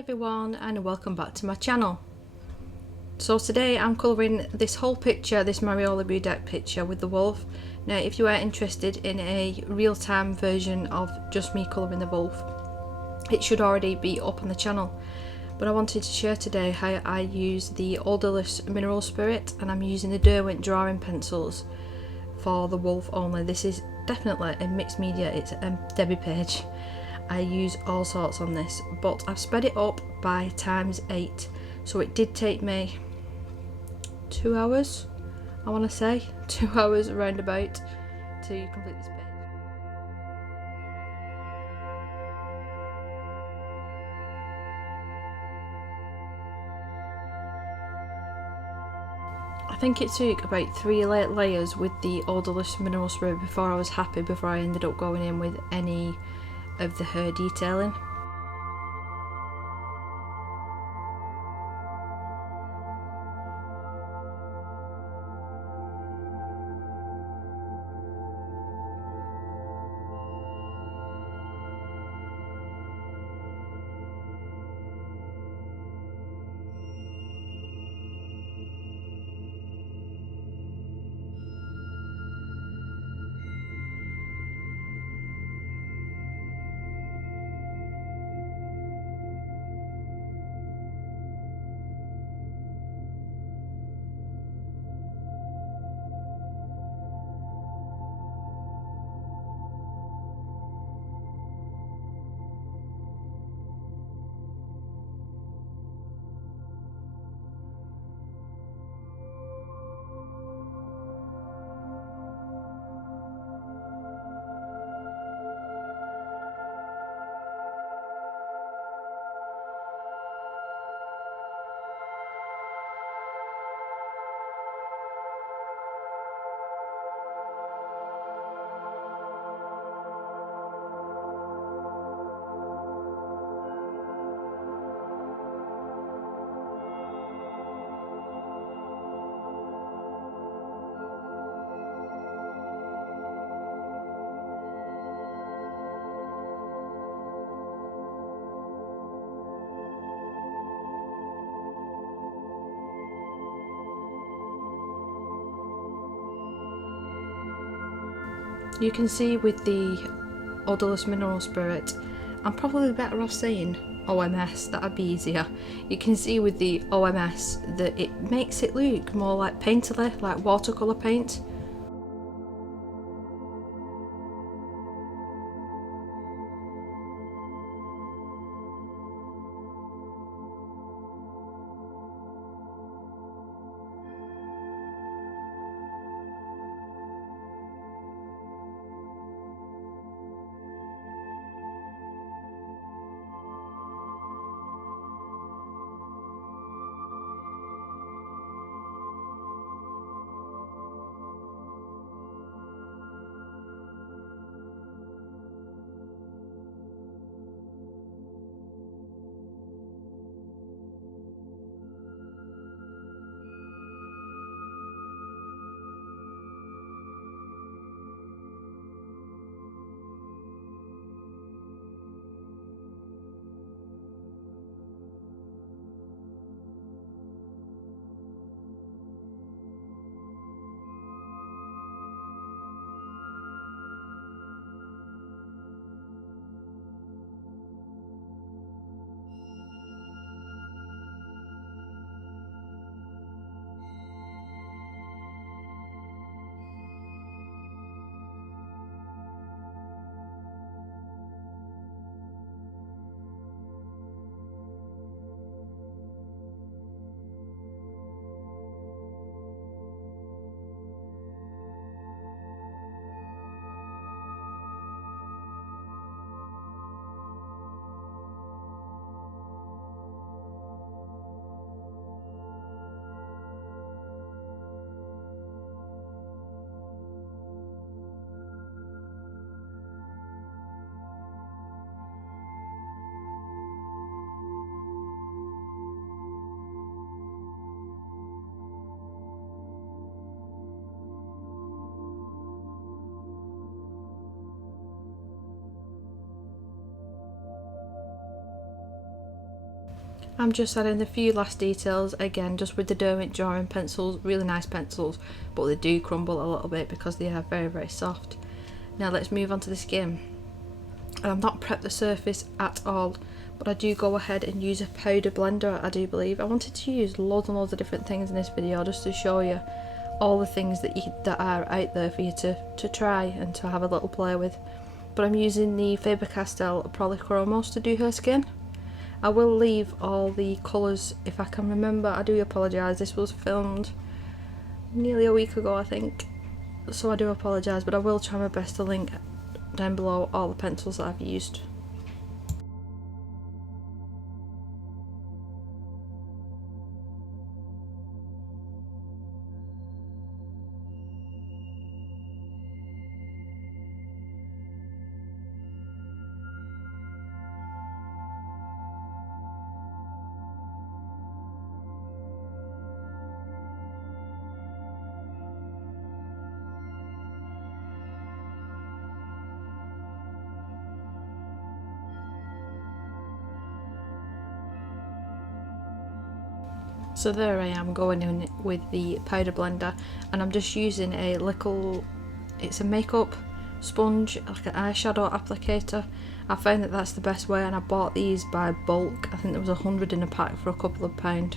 everyone and welcome back to my channel. So today I'm colouring this whole picture, this mariolabudek picture with the wolf. Now if you are interested in a real-time version of just me colouring the wolf, it should already be up on the channel. But I wanted to share today how I use the Odorless Mineral Spirit, and I'm using the Derwent drawing pencils for the wolf only. This is definitely a mixed media, it's a Debbie page. I use all sorts on this, but I've sped it up by ×8, so it did take me 2 hours, I want to say 2 hours around about to complete this page. I think it took about 3 layers with the Odorless Mineral Spirit before I was happy, before I ended up going in with any of the hair detailing. You can see with the Odorless Mineral Spirit, I'm probably better off saying OMS, that'd be easier. You can see with the OMS that it makes it look more like painterly, like watercolour paint. I'm just adding the few last details again, just with the Derwent drawing pencils, really nice pencils, but they do crumble a little bit because they are very, very soft. Now let's move on to the skin. And I've not prepped the surface at all, but I do go ahead and use a powder blender, I do believe. I wanted to use loads and loads of different things in this video just to show you all the things that are out there for you to try and to have a little play with. But I'm using the Faber-Castell Polychromos to do her skin. I will leave all the colours if I can remember. I do apologise, this was filmed nearly a week ago I think, so I do apologise, but I will try my best to link down below all the pencils that I've used. So there I am going in with the powder blender, and I'm just using a little, it's a makeup sponge, like an eyeshadow applicator. I found that that's the best way, and I bought these by bulk. I think there was 100 in a pack for a couple of £.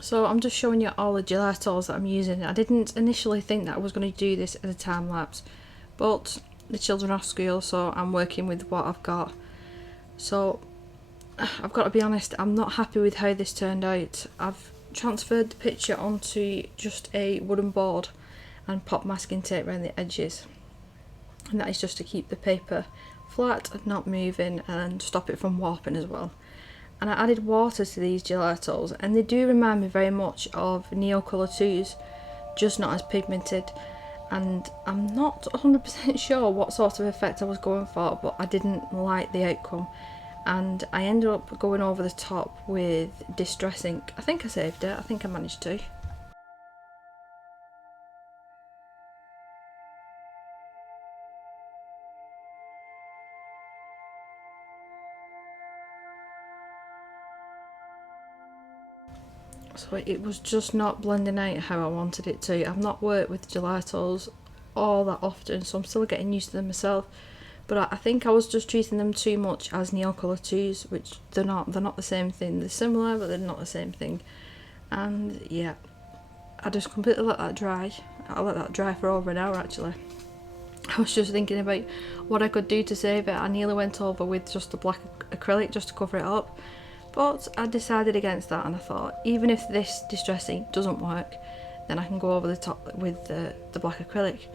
So I'm just showing you all the gelatos that I'm using. I didn't initially think that I was going to do this as a time lapse, but the children are off school, so I'm working with what I've got. So I've got to be honest, I'm not happy with how this turned out. I've transferred the picture onto just a wooden board and popped masking tape around the edges, and that is just to keep the paper flat and not moving and stop it from warping as well. And I added water to these gelatos, and they do remind me very much of Neocolor 2s, just not as pigmented. and I'm not 100% sure what sort of effect I was going for, but I didn't like the outcome, and I ended up going over the top with Distress ink. I think I saved it, I think I managed to. So it was just not blending out how I wanted it to. I've not worked with gelatos all that often, so I'm still getting used to them myself. But I think I was just treating them too much as Neocolor 2s, which they're not the same thing. They're similar, but they're not the same thing. And yeah, I just completely let that dry. I let that dry for over an hour actually. I was just thinking about what I could do to save it. I nearly went over with just the black acrylic just to cover it up. But I decided against that, and I thought, even if this Distress ink doesn't work, then I can go over the top with the black acrylic.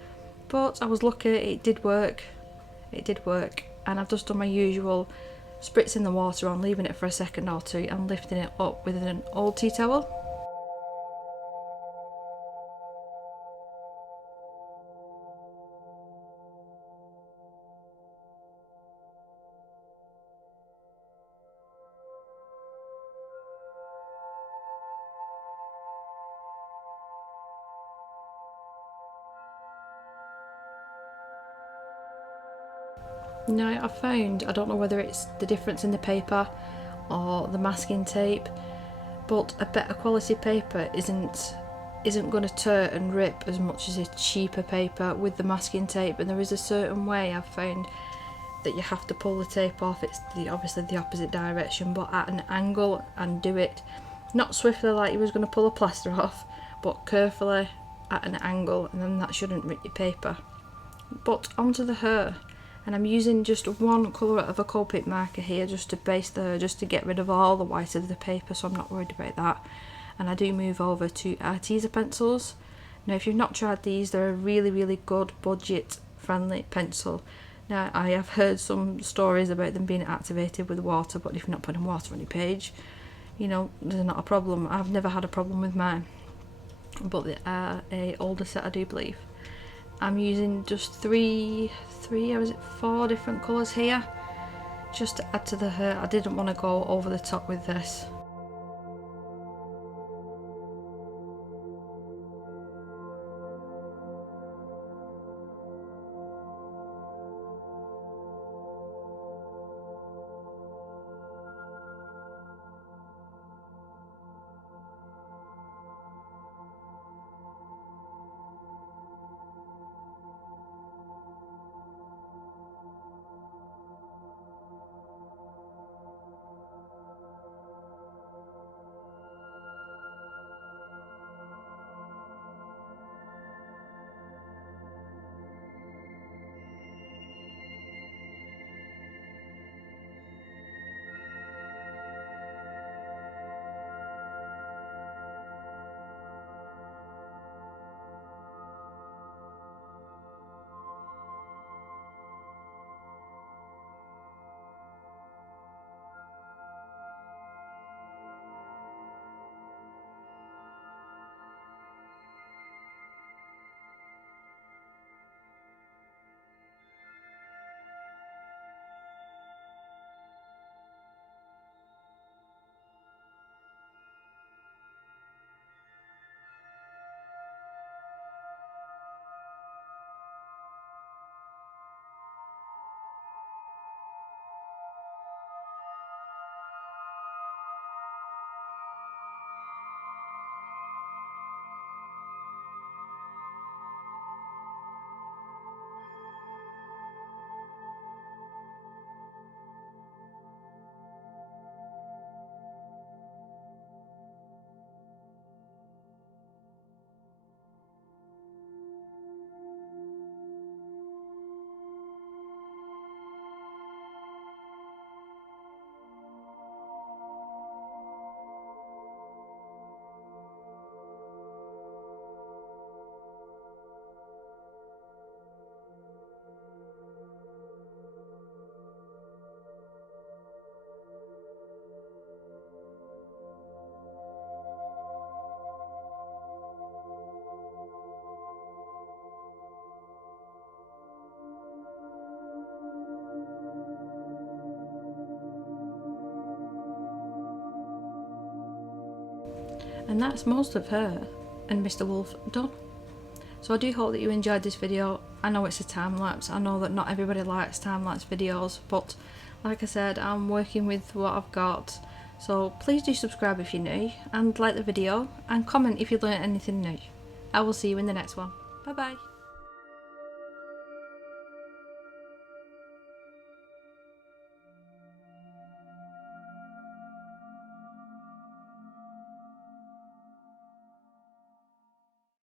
But I was lucky, it did work. It did work, and I've just done my usual spritzing the water on, leaving it for a second or two, and lifting it up with an old tea towel. Now I've found, I don't know whether it's the difference in the paper or the masking tape, but a better quality paper isn't going to tear and rip as much as a cheaper paper with the masking tape, and there is a certain way I've found that you have to pull the tape off. It's obviously the opposite direction, but at an angle, and do it not swiftly like you was going to pull a plaster off, but carefully at an angle, and then that shouldn't rip your paper. But onto the hair, and I'm using just one colour of a Copic marker here just to base the hair, just to get rid of all the white of the paper, so I'm not worried about that. And I do move over to Arteza pencils. Now if you've not tried these, they're a really good budget friendly pencil. Now I have heard some stories about them being activated with water, but if you're not putting water on your page, you know, there's not a problem. I've never had a problem with mine, but they are a older set, I do believe. I'm using just four different colours here, just to add to the hair. I didn't want to go over the top with this. And that's most of her and Mr. Wolf done. So I do hope that you enjoyed this video. I know it's a time lapse, I know that not everybody likes time lapse videos, but like I said, I'm working with what I've got. So please do subscribe if you're new, and like the video, and comment if you learned anything new. I will see you in the next one. Bye bye.